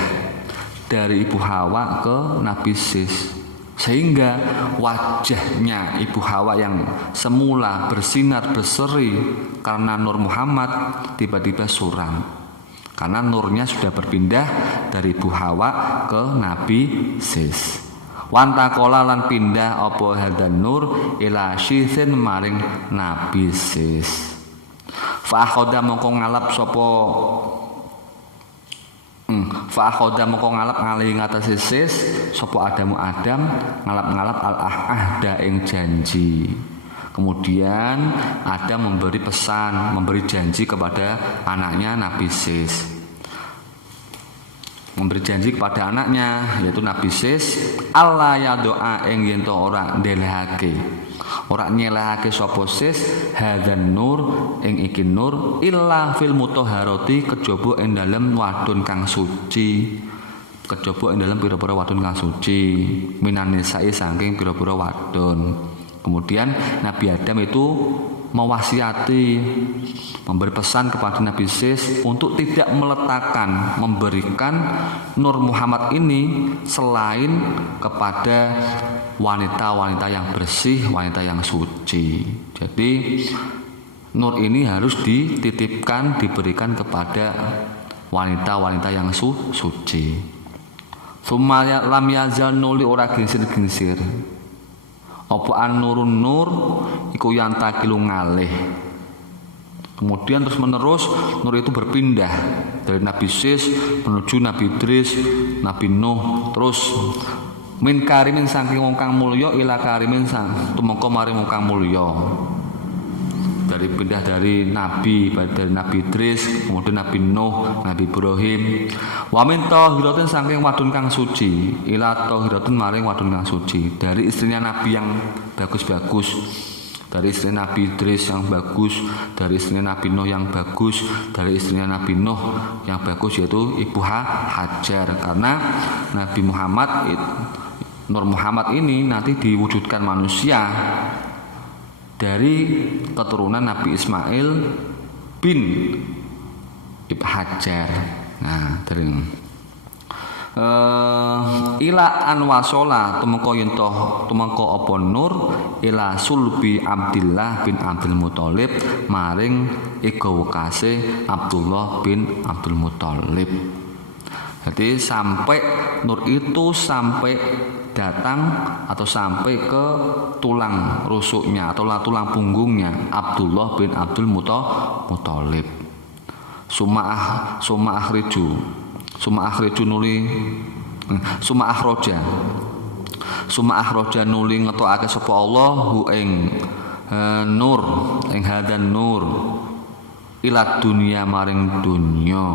dari ibu Hawa ke Nabi Sis, sehingga wajahnya ibu Hawa yang semula bersinar berseri karena nur Muhammad tiba-tiba suram, karena nurnya sudah berpindah dari ibu Hawa ke Nabi Sis. Wantakola lan pindah apa hadan nur ila syithin maring Nabi Sis. Fa'akhoda mongko ngalap sapa Fa'akhoda mongko ngalap ngalih ngatasi Sis sapa Adam ngalap-ngalap al-ahda ing janji. Kemudian Adam memberi pesan, memberi janji kepada anaknya Nabi Sis. Memberi janji kepada anaknya yaitu Nabi Sis, Allah ya doa ing yen to ora ndelehake, ora nyelehake sapa Sis hadzan nur ing iki nur illa fil mutahharati kejaba ing dalem wadon kang suci, kejaba ing dalem pira-pira wadon kang suci minan nisa'i saking pira-pira wadon. Kemudian Nabi Adam itu mewasiati, memberi pesan kepada Nabi Sis untuk tidak meletakkan, memberikan Nur Muhammad ini selain kepada wanita-wanita yang bersih, wanita yang suci. Jadi Nur ini harus dititipkan, diberikan kepada wanita-wanita yang suci. Sumaya lam yazal nuli ora ginsir-ginsir. Apa an-nurun nur iku yang takilu ngalih. Kemudian terus menerus nur itu berpindah dari Nabi Sis menuju Nabi Idris, Nabi Nuh, terus min karimin saking wong kang mulya ila karimin sang tumeka maring wong kang mulya. Dari pindah dari Nabi Idris, kemudian Nabi Nuh, Nabi Ibrahim. Wa min tahiratin saking wadon kang suci, ila tahiratin maring wadon kang suci. Dari istrinya Nabi yang bagus-bagus, dari istrinya Nabi Idris yang bagus, dari istrinya Nabi Nuh yang bagus, dari istrinya Nabi Nuh yang bagus yaitu Ibu Hajar. Karena Nabi Muhammad Nur Muhammad ini nanti diwujudkan manusia dari keturunan Nabi Ismail bin Ibn Hajar. Nah, dari ila anwasola tumeka yentoh tumeka apa nur ila sulbi Abdillah bin Abdul Muthalib maring ega wekase Abdullah bin Abdul Muthalib. Jadi sampai nur itu sampai datang atau sampai ke tulang rusuknya atau tulang punggungnya Abdullah bin Abdul Muthalib. Suma akhroja nuli ngetokake sapa Allah hu ing nur ing hadan nur ila dunya maring dunya.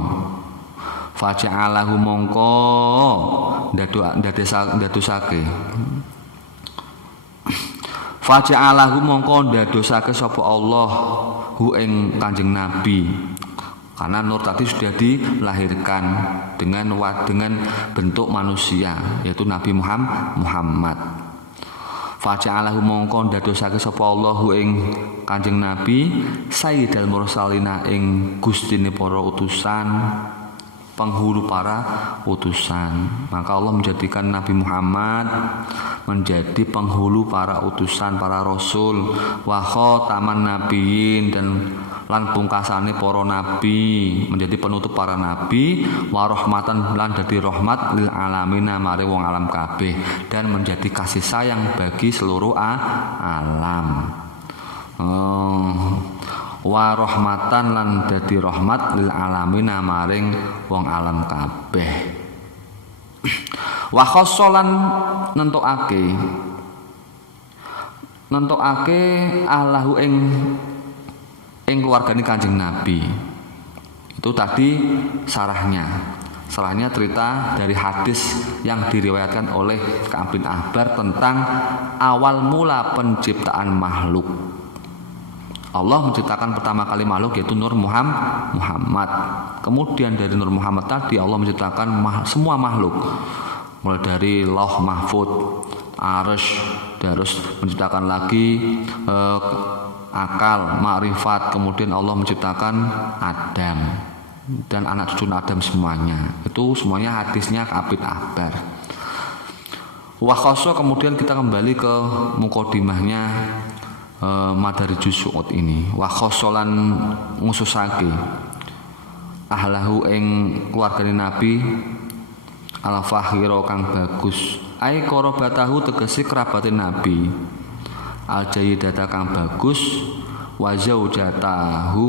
Faja'alahu mongko ndadosake Faja'alahu mongko ndadosake sapa Allah hu ing Kanjeng Nabi. Karena nur tadi sudah dilahirkan dengan bentuk manusia yaitu Nabi Muhammad. Faja'alahu mongko ndadosake sapa Allah hu ing Kanjeng Nabi sayyidal mursalina ing gustine para utusan, penghulu para utusan. Maka Allah menjadikan Nabi Muhammad menjadi penghulu para utusan, para rasul, wa khataman nabiyyin dan lan pungkasane para nabi, menjadi penutup para nabi, wa rahmatan lan dadi rahmat lil alamin mare wong alam kabeh dan menjadi kasih sayang bagi seluruh alam. Wa rahmatan lan dadi rahmat lil alamin maring wong alam kabeh. Wa khassalan nentokake Allahu ing keluargane Kanjeng Nabi. Itu tadi sarahnya cerita dari hadis yang diriwayatkan oleh Ka'ab bin Ahbar tentang awal mula penciptaan makhluk. Allah menciptakan pertama kali makhluk yaitu Nur Muhammad. Kemudian dari Nur Muhammad tadi Allah menciptakan semua makhluk. Mulai dari Lauh Mahfud, Arsy, terus menciptakan lagi akal, makrifat. Kemudian Allah menciptakan Adam dan anak cucu Adam semuanya. Itu semuanya hadisnya Ka'ab bin Ahbar. Wakhoso kemudian kita kembali ke mukodimahnya Madarijus Su'ud ini. Wa khossolan ngususake ahlahu ing keluargane Nabi al-fakhira kang bagus. Ai qarabatahu tegese kerabate Nabi. Al-jayyidata kang bagus, wa zaujatahu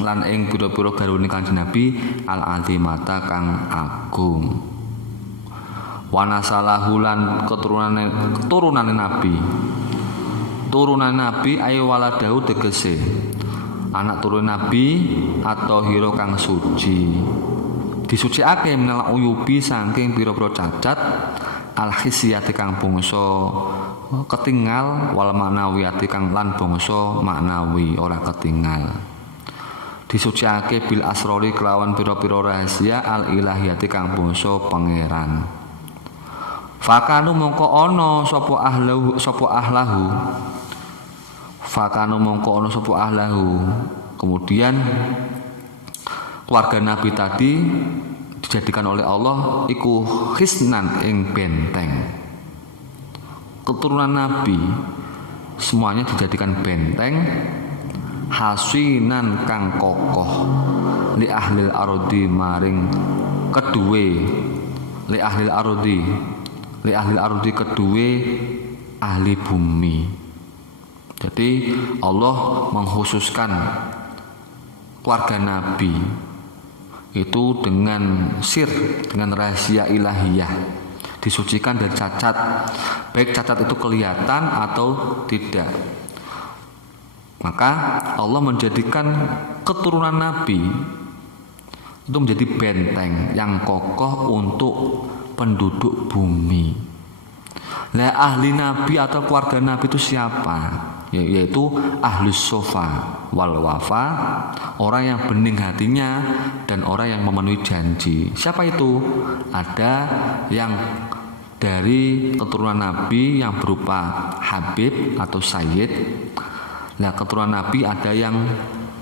lan ing pira-pira garwane Kanjeng Nabi al-azimata kang agung. Wa nasalahu lan keturunane Nabi. Turunan Nabi ayu waladahu tegese anak turun Nabi atau hiro kang suci disuciake menelak uyubi saking pira-pira cacat al-hisiyati kang bangsa ketinggal wal maknawiyati kang lan bangsa maknawi ora ketinggal disuciake bil asrori kelawan pira-pira rahasia al-ilahiyati kang bangsa pangeran. Fakanu mongko ana sapa ahlahu Fakanu mongko ana sapa ahlahu. Kemudian keluarga Nabi tadi dijadikan oleh Allah iku hisnan ing benteng. Keturunan Nabi semuanya dijadikan benteng hasinan kang kokoh li ahlil ardi maring keduwe li ahlil ardi keduwe ahli bumi. Jadi Allah mengkhususkan keluarga Nabi itu dengan rahasia ilahiyah. disucikan dari cacat, baik cacat itu kelihatan atau tidak. Maka Allah menjadikan keturunan Nabi itu menjadi benteng yang kokoh untuk penduduk bumi. Nah, ahli Nabi atau keluarga Nabi itu siapa? Yaitu ahlus sofa wal wafa, orang yang bening hatinya dan orang yang memenuhi janji. Siapa itu? Ada yang dari keturunan Nabi yang berupa Habib atau Sayyid. Nah, keturunan Nabi ada yang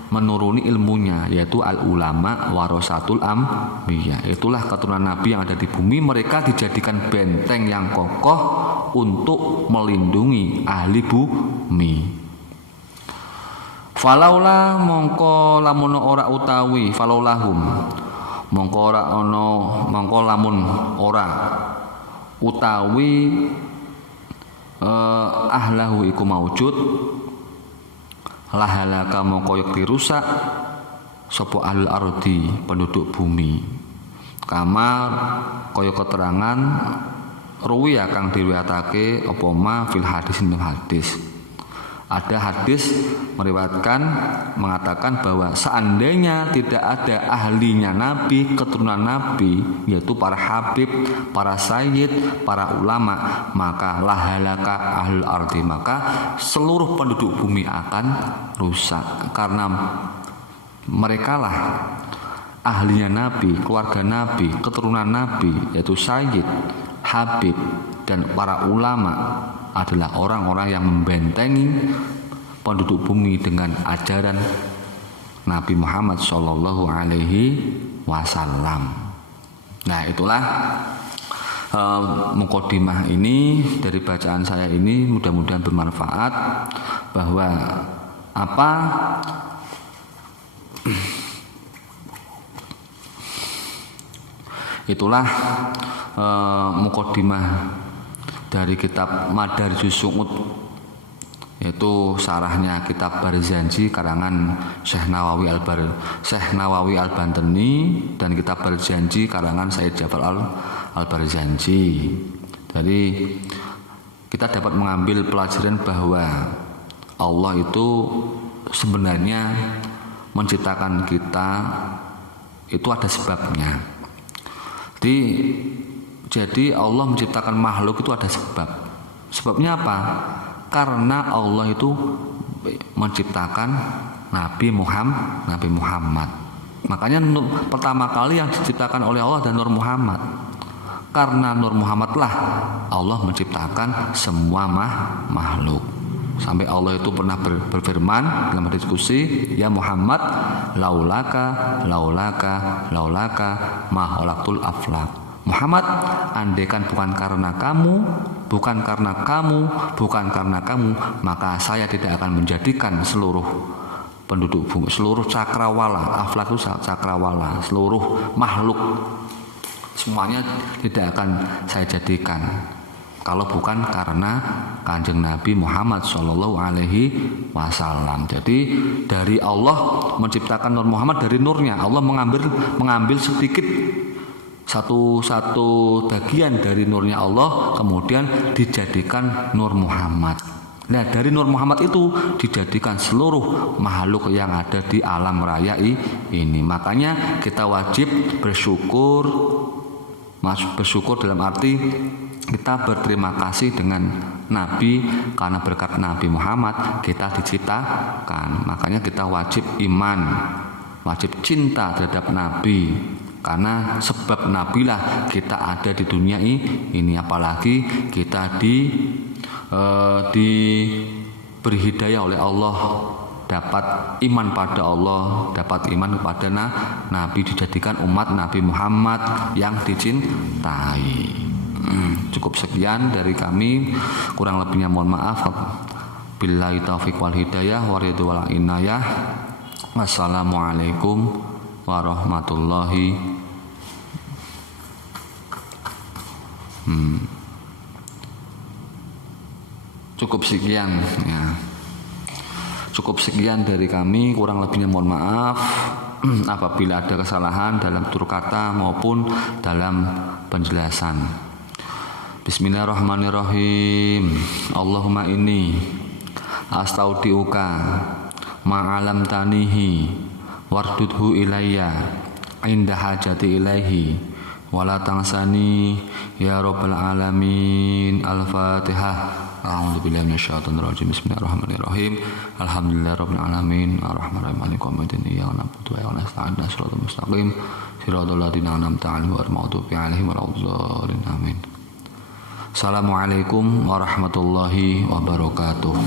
menuruni ilmunya, yaitu al ulama warasatul anbiya. Itulah keturunan Nabi yang ada di bumi. Mereka dijadikan benteng yang kokoh untuk melindungi ahli bumi. Falaula mongko lamun ora utawi falaulahum mongko ora ono mongko lamun ora utawi ahlahu iku maujud lahalaka mongko yok dirusak sapa ahlul ardi penduduk bumi. Kamar kaya keterangan ruwi kang diriwayatake apa ma fil hadis dalam hadis. Ada hadis meriwayatkan mengatakan bahwa seandainya tidak ada ahlinya Nabi, keturunan Nabi, yaitu para habib, para sayyid, para ulama, maka lahalaka ahlul ardi, maka seluruh penduduk bumi akan rusak. Karena mereka lah ahlinya Nabi, keluarga Nabi, keturunan Nabi, yaitu sayyid, habib, dan para ulama adalah orang-orang yang membentengi penduduk bumi dengan ajaran Nabi Muhammad Shallallahu Alaihi Wasallam. Nah, itulah mukadimah ini dari bacaan saya ini, mudah-mudahan bermanfaat, bahwa apa itulah mukadimah dari kitab Madarijus Su'ud, yaitu sarahnya kitab Barzanji karangan Syekh Nawawi Al-Bantani, dan kitab Barzanji karangan Said Jafar Al-Barzanji. Jadi kita dapat mengambil pelajaran bahwa Allah itu sebenarnya menciptakan kita itu ada sebabnya. Jadi Allah menciptakan makhluk itu ada sebab. Sebabnya apa? Karena Allah itu menciptakan Nabi Muhammad. Makanya pertama kali yang diciptakan oleh Allah adalah Nur Muhammad. Karena Nur Muhammad lah Allah menciptakan semua makhluk. Sampai Allah itu pernah berfirman dalam diskusi, ya Muhammad, laulaka ma khalaqtul aflaq. Muhammad, andaikan bukan karena kamu, maka saya tidak akan menjadikan seluruh penduduk bumi, seluruh cakrawala, aflak itu cakrawala, seluruh makhluk semuanya tidak akan saya jadikan kalau bukan karena Kanjeng Nabi Muhammad Shallallahu Alaihi Wasallam. Jadi dari Allah menciptakan Nur Muhammad, dari nurnya Allah mengambil sedikit satu bagian dari nurnya Allah, kemudian dijadikan Nur Muhammad. Nah, dari Nur Muhammad itu dijadikan seluruh makhluk yang ada di alam raya ini. Makanya kita wajib bersyukur dalam arti kita berterima kasih dengan Nabi, karena berkat Nabi Muhammad kita diciptakan. Makanya kita wajib iman, wajib cinta terhadap Nabi. Karena sebab Nabi lah kita ada di dunia ini, apalagi kita diberi hidayah oleh Allah, dapat iman pada Allah, dapat iman kepada Nabi, dijadikan umat Nabi Muhammad yang dicintai. Cukup sekian dari kami, kurang lebihnya mohon maaf. Billahi taufiq wal hidayah wa ridho wal inayah. Wassalamualaikum warahmatullahi Cukup sekian ya. Cukup sekian dari kami, kurang lebihnya mohon maaf apabila ada kesalahan dalam tutur kata maupun dalam penjelasan. Bismillahirrahmanirrahim. Allahumma inni astaudiuka ma'alam tanihi wardudhu ilayya inda hajati ilaihi wala tangsani ya rabbal alamin. Al-Fatihah. A'udzubillahi minasyaitonir rajim. Bismillahirrahmanirrahim. Alhamdulillahirabbil alamin arrahmanirrahim maliki yaumiddin iyyaka na'budu wa iyyaka nasta'in ihdinas mustaqim siratal ladzina an'amta 'alaihim ghairil maghdubi 'alaihim waladdallin amin. Assalamualaikum warahmatullahi wabarakatuh.